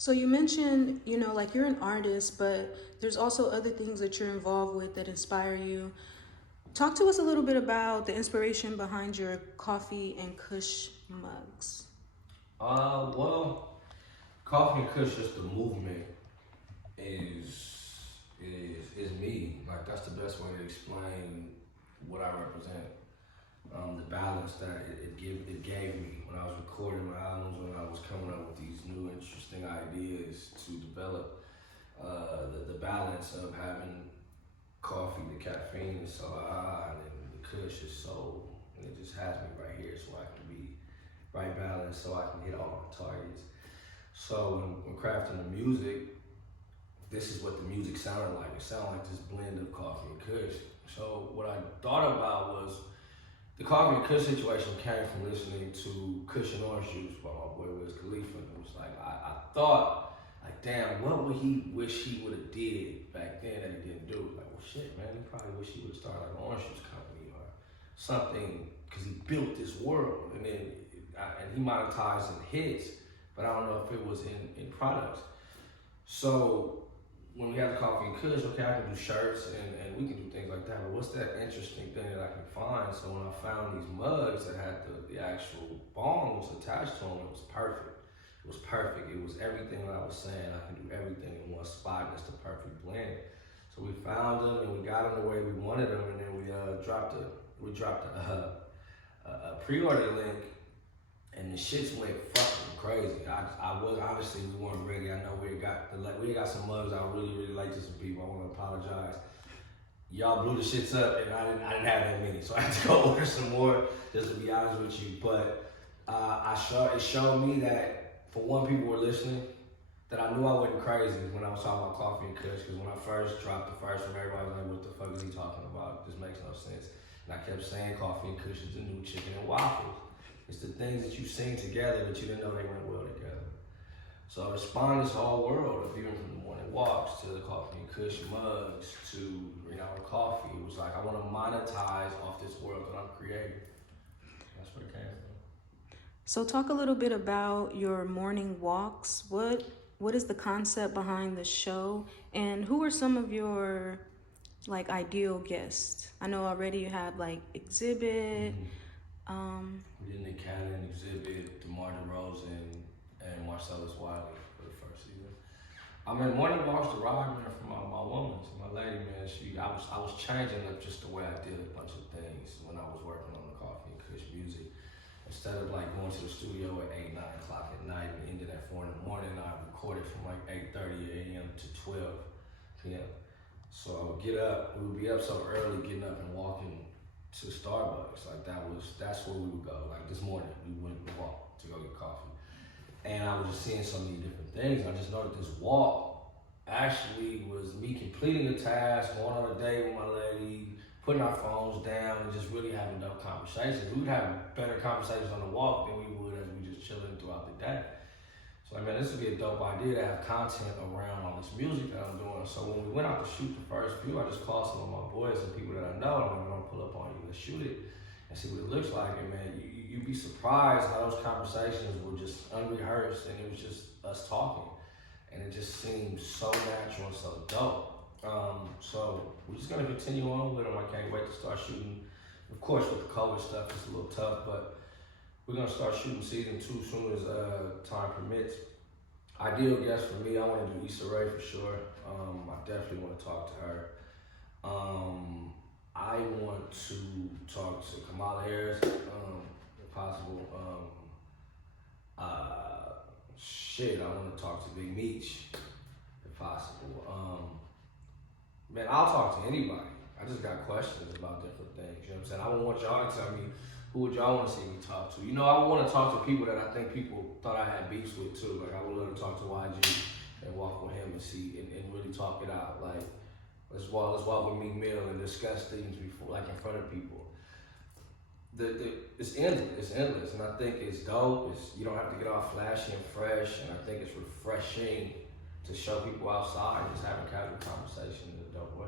So you mentioned, like you're an artist, but there's also other things that you're involved with that inspire you. Talk to us a little bit about the inspiration behind your coffee and Kush mugs. Well, coffee and kush, just the movement is is me. Like that's the best way to explain what I represent. The balance that it gave me when I was recording my albums, when I was coming up with these new interesting ideas to develop the balance of having coffee, the caffeine is so high, and then the kush is so, and it just has me right here so I can be right balanced, so I can hit all my targets. So when crafting the music, this is what the music sounded like. It sounded like this blend of coffee and kush. So what I thought about was the coffee and kush situation came from listening to Kush and Orange Juice by my boy Wiz Khalifa. And it was like I thought, like, damn, what would he wish he would have did back then that he didn't do? Like, well, shit, man, he probably wish he would have started like an orange juice company or something because he built this world, and then and he monetized in hits, but I don't know if it was in products. So when we have the coffee and kush, okay, I can do shirts and we can do things like that, but what's that interesting thing that I can find? So when I found these mugs that had the actual bongs attached to them, it was perfect. It was perfect. It was everything that I was saying. I can do everything in one spot, and it's the perfect blend. So we found them and we got them the way we wanted them, and then we dropped a pre-order link, and the shits went fucking crazy. I was honestly, we weren't ready. I know we got some mugs I really like to some people. I want to apologize. Y'all blew the shits up, and I didn't have that many, so I had to go order some more just to be honest with you. But it showed me that for one, people were listening. That I knew I wasn't crazy when I was talking about coffee and kush. Because when I first dropped the first one, everybody was like, "What the fuck is he talking about? This makes no sense." And I kept saying coffee and kush is the new chicken and waffles. It's the things that you sing together that you didn't know they went well together. So I spawned this whole world of even from the morning walks to the coffee and kush mugs to coffee. It was like I want to monetize off this world that I'm creating. That's where it came from. So talk a little bit about your morning walks. What is the concept behind the show, and who are some of your like ideal guests? I know already you have like Exhibit. We did Nick Cannon, Exhibit, DeMar DeRozan, and Marcellus Wiley for the first season. I mean, morning walks the ride, man, for my woman, so my lady, man. I was changing up just the way I did a bunch of things when I was working on the coffee and kush music. Instead of like going to the studio at 8, 9 o'clock at night and ending at 4 in the morning, I recorded from like 8:30 a.m. to 12 p.m. So I would get up, we would be up so early, getting up and walking to Starbucks. Like that's where we would go. Like this morning, we went to walk to go get coffee. And I was just seeing so many different things. I just noticed this walk actually was me completing a task, going on a date with my lady, putting our phones down, and just really having dope conversations. We would have better conversations on the walk than we would as we just chilling throughout the day. So I mean, this would be a dope idea to have content around all this music that I'm doing. So when we went out to shoot the first few, I just called some of my boys and people that I know, and I'm gonna pull up on you, let's shoot it and see what it looks like. And man, you'd be surprised how those conversations were just unrehearsed, and it was just us talking. And it just seemed so natural and so dope. So we're just gonna continue on with them. I can't wait to start shooting. Of course, with the COVID stuff, it's a little tough, but we're gonna start shooting season 2 soon as time permits. Ideal guest for me, I want to do Issa Rae for sure. I definitely want to talk to her. I want to talk to Kamala Harris, if possible. I want to talk to Big Meech, if possible. Man, I'll talk to anybody. I just got questions about different things. You know what I'm saying? I don't want y'all to tell me who would y'all want to see me talk to. I want to talk to people that I think people thought I had beefs with too. Like I would love to talk to YG and walk with him and see and really talk it out. Like let's walk with Meek Mill and discuss things before, like in front of people. It's endless, and I think it's dope. You don't have to get all flashy and fresh, and I think it's refreshing to show people outside and just having casual conversation in a dope way.